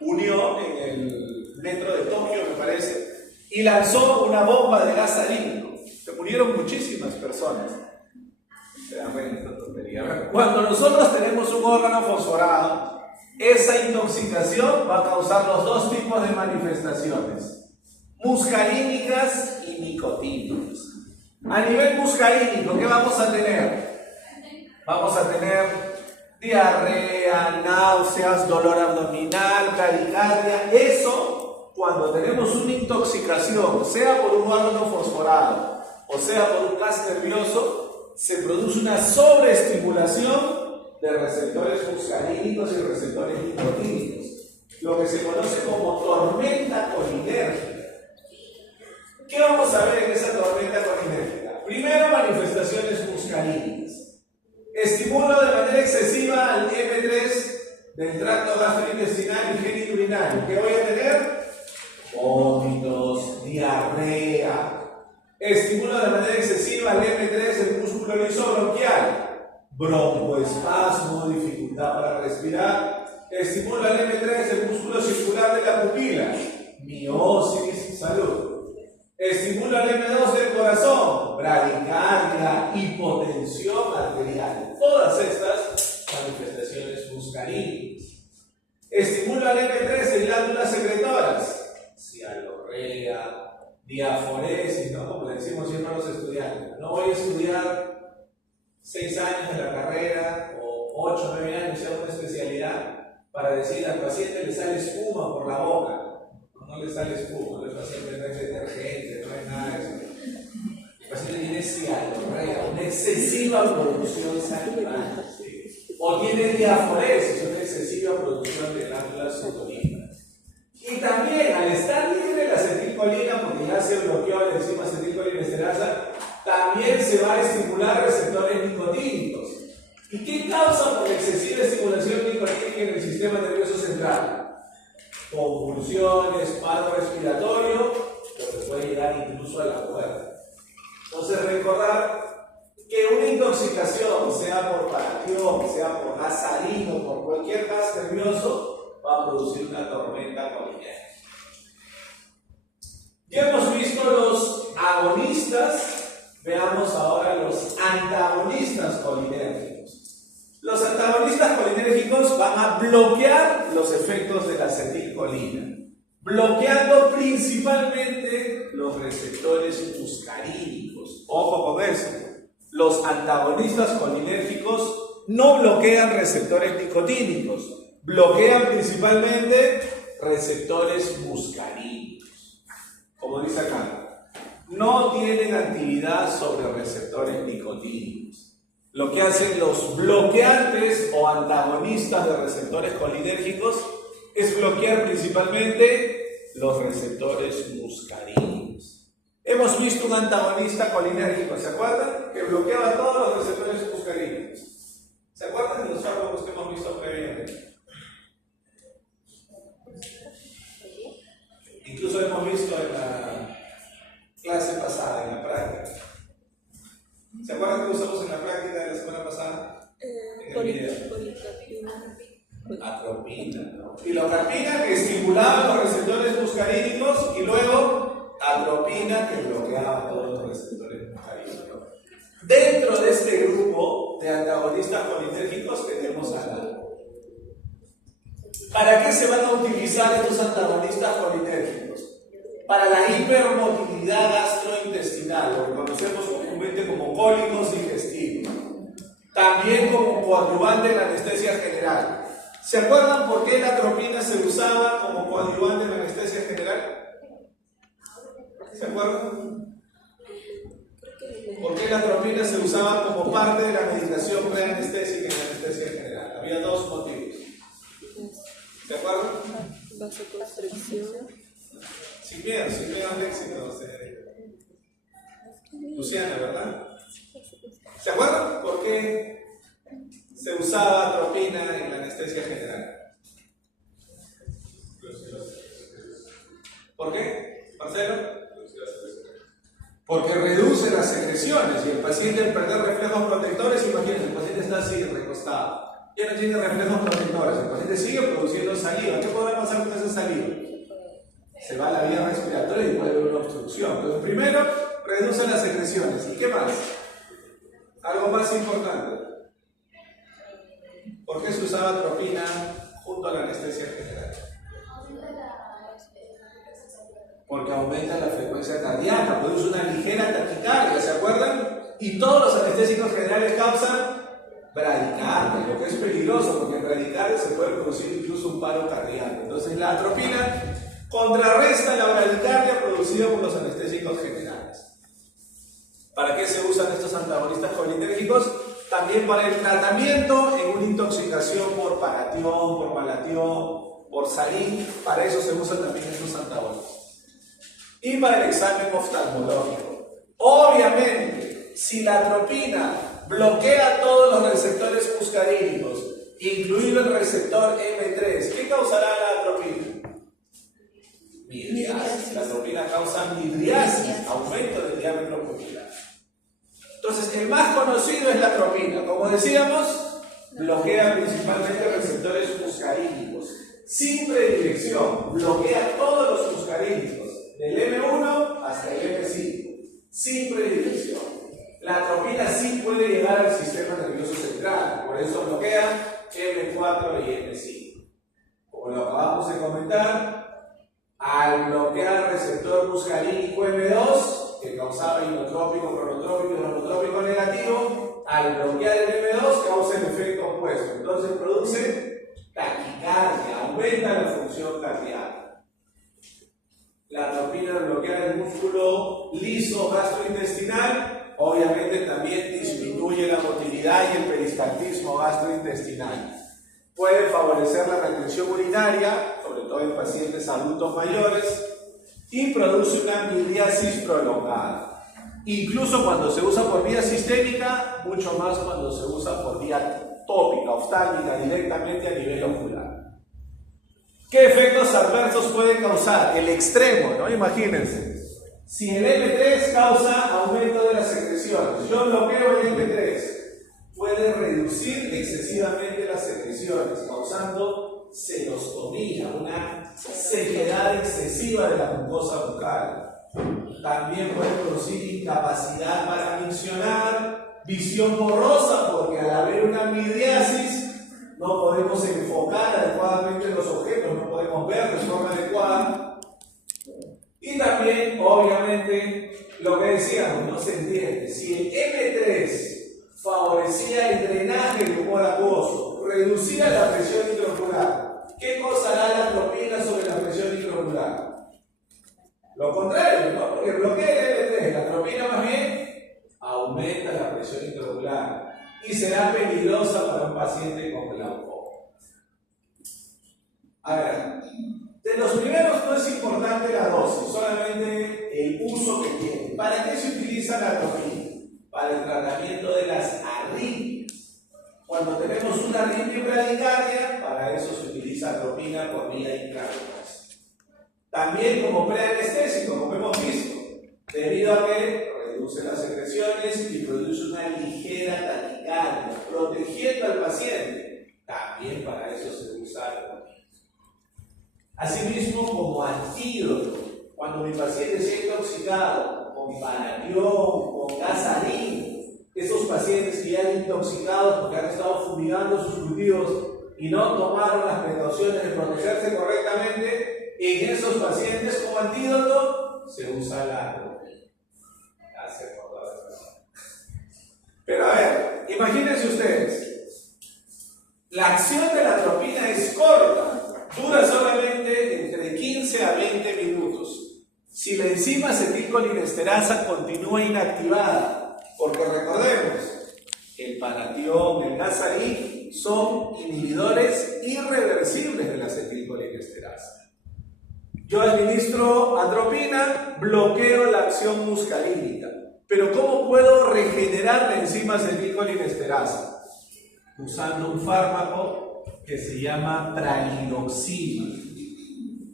unió en el metro de Tokio, me parece, y lanzó una bomba de gas sarín, ¿no? Se murieron muchísimas personas. Cuando nosotros tenemos un órgano fosforado, esa intoxicación va a causar los dos tipos de manifestaciones: muscarínicas y nicotínicas. A nivel muscarínico, ¿qué vamos a tener? Vamos a tener diarrea, náuseas, dolor abdominal, bradicardia. Eso, cuando tenemos una intoxicación, sea por un órgano fosforado o sea por un gas nervioso, se produce una sobreestimulación de receptores muscarínicos y receptores nicotínicos, lo que se conoce como tormenta colinérgica. ¿Qué vamos a ver en esa tormenta colinérgica? Primero, manifestaciones muscarínicas. Estimulo de manera excesiva al M3 del tracto gastrointestinal y genitourinario. ¿Qué voy a tener? Vómitos, diarrea. Estimulo de manera excesiva al M3 el músculo lisobronquial. Broncoespasmo, dificultad para respirar. Estimulo al M3 el músculo circular de la pupila. Miosis, salud. Estimula al M2 del corazón, bradicardia, hipotensión arterial. Todas estas manifestaciones muscarínicas. Estimula al M3 en glándulas secretoras, cialorrea, diaforesis, ¿no? Como le decimos siempre a los estudiantes. No voy a estudiar 6 años en la carrera o 8 o 9 años en una especialidad para decir al paciente le sale espuma por la boca. No le sale espuma, el paciente no es detergente, no es nada de eso. El paciente tiene cialorrea, una excesiva producción sanguínea, ¿sí? O tiene diaforesis, una excesiva producción de glándulas sudoríparas. Y también, al estar libre la acetilcolina, porque ya se bloqueó la enzima acetilcolinesterasa, también se va a estimular receptores nicotínicos. ¿Y qué causa por la excesiva estimulación nicotínica en el sistema nervioso central? Convulsiones, paro respiratorio, lo que puede llegar incluso a la muerte. Entonces, recordar que una intoxicación, sea por paratión, sea por gas salino, por cualquier gas nervioso, va a producir una tormenta colinérgica. Ya hemos visto los agonistas, veamos ahora los antagonistas colinérgicos. Los antagonistas colinérgicos van a bloquear los efectos de la acetilcolina, bloqueando principalmente los receptores muscarínicos. Ojo con eso. Los antagonistas colinérgicos no bloquean receptores nicotínicos, bloquean principalmente receptores muscarínicos. Como dice acá, no tienen actividad sobre receptores nicotínicos. Lo que hacen los bloqueantes o antagonistas de receptores colinérgicos es bloquear principalmente los receptores muscarínicos. Hemos visto un antagonista colinérgico, ¿se acuerdan? Que bloqueaba todos los receptores muscarínicos. ¿Se acuerdan de los fármacos que hemos visto previamente? Incluso hemos visto en la clase pasada, en la práctica. ¿Se acuerdan que usamos en la práctica de la semana pasada? En el video. Atropina, ¿no? Filotropina, que estimulaba los receptores muscarínicos, y luego atropina, que bloqueaba todos los receptores muscarínicos. Dentro de este grupo de antagonistas colinérgicos tenemos a la... ¿Para qué se van a utilizar estos antagonistas colinérgicos? Para la hipermotilidad gastrointestinal, lo que conocemos comúnmente como cólicos digestivos. También como coadyuvante en la anestesia general. ¿Se acuerdan por qué la atropina se usaba como coadyuvante en la anestesia general? ¿Se acuerdan? ¿Por qué la atropina se usaba como parte de la medicación preanestésica en la anestesia general? Había dos motivos. ¿Se acuerdan? Vasoconstricción. Sin miedo al éxito. Luciana, ¿verdad? ¿Se acuerdan por qué se usaba atropina en la anestesia general? ¿Por qué, Marcelo? Porque reduce las secreciones y el paciente al perder reflejos protectores, imagínense, el paciente está así, recostado, ya no tiene reflejos protectores, el paciente sigue produciendo saliva. ¿Qué puede pasar con esa saliva? Se va a la vía respiratoria y puede haber una obstrucción. Entonces, primero, reduce las secreciones. ¿Y qué más? Algo más importante. ¿Por qué se usaba atropina junto a la anestesia general? Porque aumenta la frecuencia cardíaca, produce una ligera taquicardia, ¿se acuerdan? Y todos los anestésicos generales causan bradicardia, lo que es peligroso, porque en bradicardia se puede producir incluso un paro cardíaco. Entonces, la atropina contrarresta la bradicardia producida por los anestésicos generales. ¿Para qué se usan estos antagonistas colinérgicos? También para el tratamiento en una intoxicación por paratión, por malatión, por sarín. Para eso se usan también estos antagonistas. Y para el examen oftalmológico. Obviamente, si la atropina bloquea todos los receptores muscarínicos, incluido el receptor M3, ¿qué causará la atropina? Midriasis. La atropina causa midriasis, aumento del diámetro pupilar. Entonces, el más conocido es la atropina. Como decíamos, bloquea principalmente receptores muscarínicos, sin predilección, bloquea todos los muscarínicos, del M1 hasta el M5, sin predilección. La atropina sí puede llegar al sistema nervioso central, por eso bloquea M4 y M5. Como lo acabamos de comentar, al bloquear el receptor muscarínico M2, que causaba inotrópico, cronotrópico y hormonotrópico negativo, al bloquear el M2 causa el efecto opuesto. Entonces produce taquicardia, aumenta la función cardíaca. La atropina al bloquear el músculo liso gastrointestinal, obviamente también disminuye la motilidad y el peristaltismo gastrointestinal. Puede favorecer la retención urinaria, sobre todo en pacientes adultos mayores, y produce una midriasis prolongada. Incluso cuando se usa por vía sistémica, mucho más cuando se usa por vía tópica, oftálmica, directamente a nivel ocular. ¿Qué efectos adversos puede causar? El extremo, ¿no? Imagínense. Si el M3 causa aumento de las secreciones, yo bloqueo el M3, puede reducir excesivamente las secreciones, causando celostomía, una sequedad excesiva de la mucosa bucal. También puede producir incapacidad para miccionar, visión borrosa, porque al haber una midriasis no podemos enfocar adecuadamente los objetos, no podemos ver de forma adecuada. Y también, obviamente, lo que decíamos, no se entiende. Si el M3 favorecía el drenaje del humor acuoso, reducía la presión intraocular, ¿qué cosa hará la atropina sobre la presión intraocular? Lo contrario, ¿no? Porque bloquea el M3, la atropina más bien aumenta la presión intraocular y será peligrosa para un paciente con glaucoma. A ver, de los primeros no es importante la dosis, solamente el uso que tiene. ¿Para qué se utiliza la atropina? Para el tratamiento de las arritmias. Cuando tenemos una arritmia y bradicardia, para eso se utiliza atropina por vía intravenosa. También como preanestésico, como hemos visto, debido a que reduce las secreciones y produce una ligera taquicardia, protegiendo al paciente. También para eso se usa atropina. Asimismo, como antídoto, cuando mi paciente se ha intoxicado con Panatión, con Gasarin, esos pacientes que ya han intoxicado porque han estado fumigando sus cultivos y no tomaron las precauciones de protegerse correctamente, en esos pacientes como antídoto se usa la atropina. Pero a ver, imagínense ustedes, la acción de la atropina es corta, dura solamente entre 15 a 20 minutos. Si la enzima acetilcolinesterasa continúa inactivada, porque recordemos, el Panatión, el Gasarin son inhibidores irreversibles de la acetilcolinesterasa. Yo administro atropina, bloqueo la acción muscarínica. Pero ¿cómo puedo regenerar la enzima acetilcolinesterasa? Usando un fármaco que se llama pralidoxima.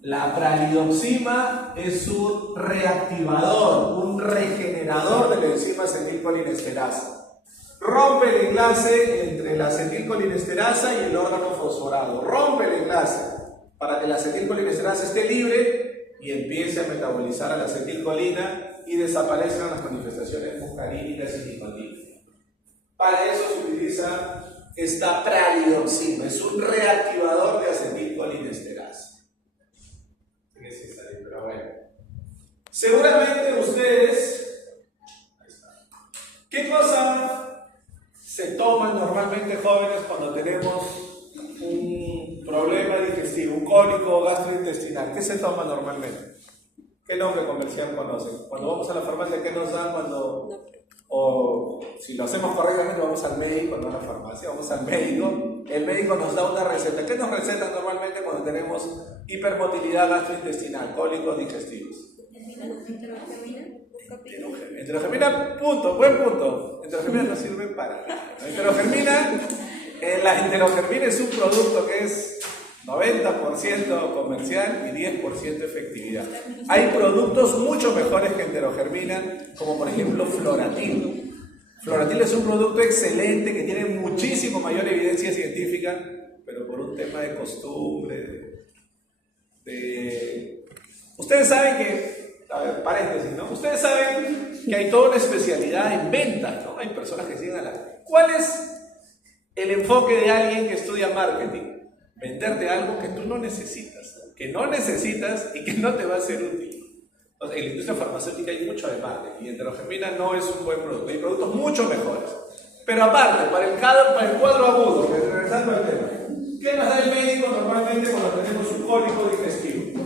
La pralidoxima es un reactivador, un regenerador de la enzima acetilcolinesterasa. Rompe el enlace entre la acetilcolinesterasa y el órgano fosforado. Rompe el enlace para que la acetilcolinesterasa esté libre y empiece a metabolizar a la acetilcolina y desaparezcan las manifestaciones muscarínicas y nicotínicas. Para eso se utiliza esta pralidoxima, es un reactivador de acetilcolinesterasa. Pero bueno. Seguramente ustedes, ¿qué cosa se toman normalmente jóvenes cuando tenemos un problema digestivo, un cólico gastrointestinal? ¿Qué se toma normalmente? ¿Qué nombre comercial conocen? Cuando vamos a la farmacia, ¿qué nos dan cuando... o si lo hacemos correctamente, vamos al médico, no a la farmacia, vamos al médico, el médico nos da una receta. ¿Qué nos recetan normalmente cuando tenemos hipermotilidad gastrointestinal, cólicos digestivos? Enterogermina, punto, buen punto. Enterogermina no sirve para nada. La enterogermina es un producto que es 90% comercial y 10% efectividad. Hay productos mucho mejores que enterogermina, como por ejemplo Floratil. Floratil es un producto excelente que tiene muchísimo mayor evidencia científica, pero por un tema de costumbre, Ustedes saben que, a ver, paréntesis, ¿no? Ustedes saben que hay toda una especialidad en ventas, ¿no? Hay personas que siguen a la... ¿Cuál es el enfoque de alguien que estudia marketing? Venderte algo que tú no necesitas y que no te va a ser útil. Entonces, en la industria farmacéutica hay mucho de marketing y enterogermina no es un buen producto, hay productos mucho mejores. Pero aparte, para el cuadro agudo, regresando al tema, ¿qué nos da el médico normalmente cuando tenemos un cólico digestivo?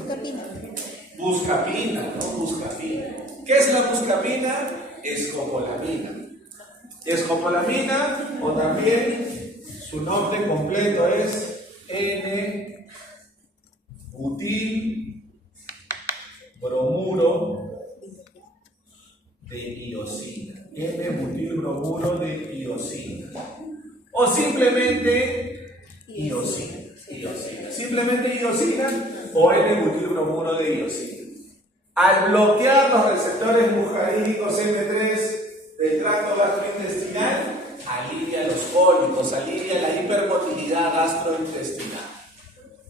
Buscapina, ¿no? Buscapina. ¿Qué es la buscapina? Escopolamina. Escopolamina, o también su nombre completo es N-butilbromuro de iosina. N-butilbromuro de iosina. O simplemente iosina. Simplemente iosina o N-butilbromuro de iosina. Al bloquear los receptores muscarínicos M3 del tracto gastrointestinal, alivia los cólicos, alivia la hipermotilidad gastrointestinal.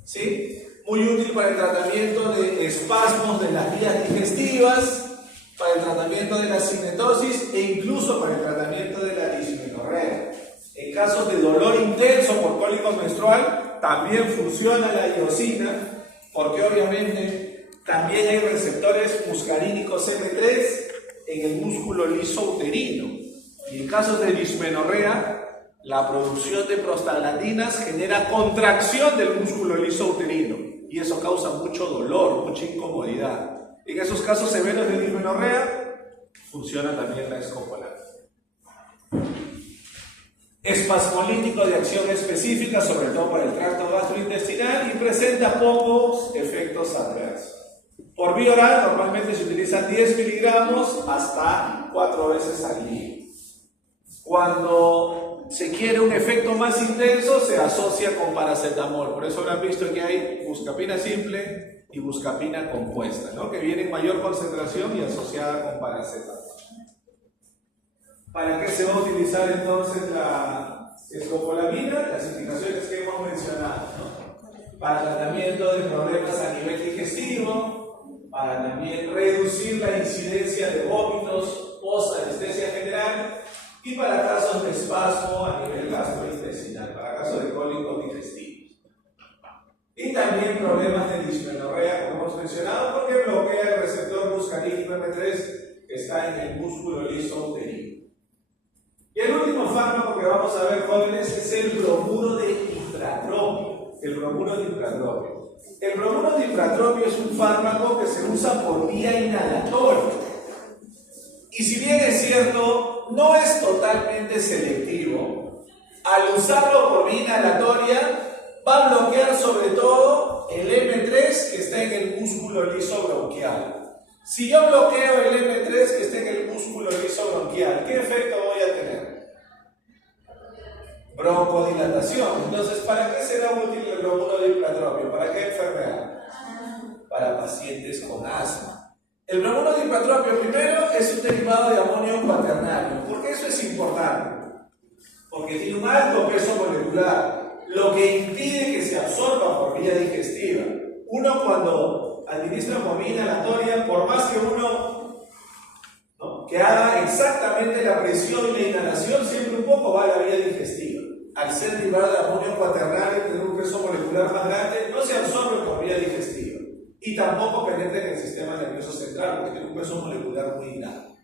¿Sí? Muy útil para el tratamiento de espasmos de las vías digestivas, para el tratamiento de la cinetosis e incluso para el tratamiento de la dismenorrea. En casos de dolor intenso por cólico menstrual, también funciona la iosina, porque obviamente también hay receptores muscarínicos M3 en el músculo liso uterino. Y en casos de dismenorrea, la producción de prostaglandinas genera contracción del músculo liso uterino y eso causa mucho dolor, mucha incomodidad. En esos casos severos de dismenorrea, funciona también la escopolamina. Espasmolítico de acción específica, sobre todo para el tracto gastrointestinal, y presenta pocos efectos adversos. Por vía oral normalmente se utilizan 10 miligramos hasta 4 veces al día. Cuando se quiere un efecto más intenso se asocia con paracetamol, por eso habrán visto que hay buscapina simple y buscapina compuesta, ¿no? Que viene en mayor concentración y asociada con paracetamol. ¿Para qué se va a utilizar entonces la escopolamina? Las indicaciones que hemos mencionado, ¿no? Para tratamiento de problemas a nivel digestivo, para también reducir la incidencia de vómitos post-anestesia general y para casos de espasmo a nivel gastrointestinal, para casos de cólicos digestivos. Y también problemas de dismenorrea, como hemos mencionado, porque bloquea el receptor muscarínico M3 que está en el músculo liso uterino. Y el último fármaco que vamos a ver, jóvenes, es el bromuro de infratropio. El bromuro de infratropio. El bromuro de infratropio es un fármaco que se usa por vía inhalatoria. Y si bien es cierto, no es totalmente selectivo, al usarlo por vía inhalatoria va a bloquear sobre todo el M3 que está en el músculo liso bronquial. Si yo bloqueo el M3 que está en el músculo liso bronquial, ¿qué efecto voy a tener? Broncodilatación. Entonces, ¿para qué será útil el bromuro de infratropio? ¿Para qué enfermedad? Para pacientes con asma. El bromuro de infratropio, primero, es un derivado de amonio cuaternario. ¿Por qué eso es importante? Porque tiene un alto peso molecular, lo que impide que se absorba por vía digestiva. Uno cuando administra por vía inhalatoria, por más que uno que haga exactamente la presión y la inhalación, siempre un poco va a la vía digestiva. Al ser derivado de amonio cuaternario y tener un peso molecular más grande, no se absorbe por vía digestiva. Y tampoco penetra en el sistema nervioso central, porque tiene un peso molecular muy grande.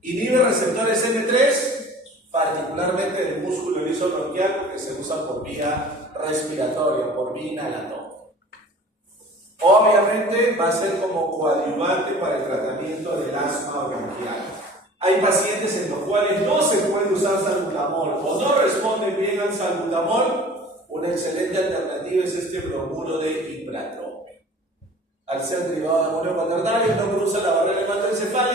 Inhibe receptores M3, particularmente del músculo liso bronquial, porque se usa por vía respiratoria, por vía inhalatoria. Obviamente va a ser como coadyuvante para el tratamiento del asma bronquial. Hay pacientes en los cuales no se puede usar salbutamol o no responden bien al salbutamol. Una excelente alternativa es este bromuro de infratropio. Al ser derivado de amonio cuaternario, no cruza la barrera hematoencefálica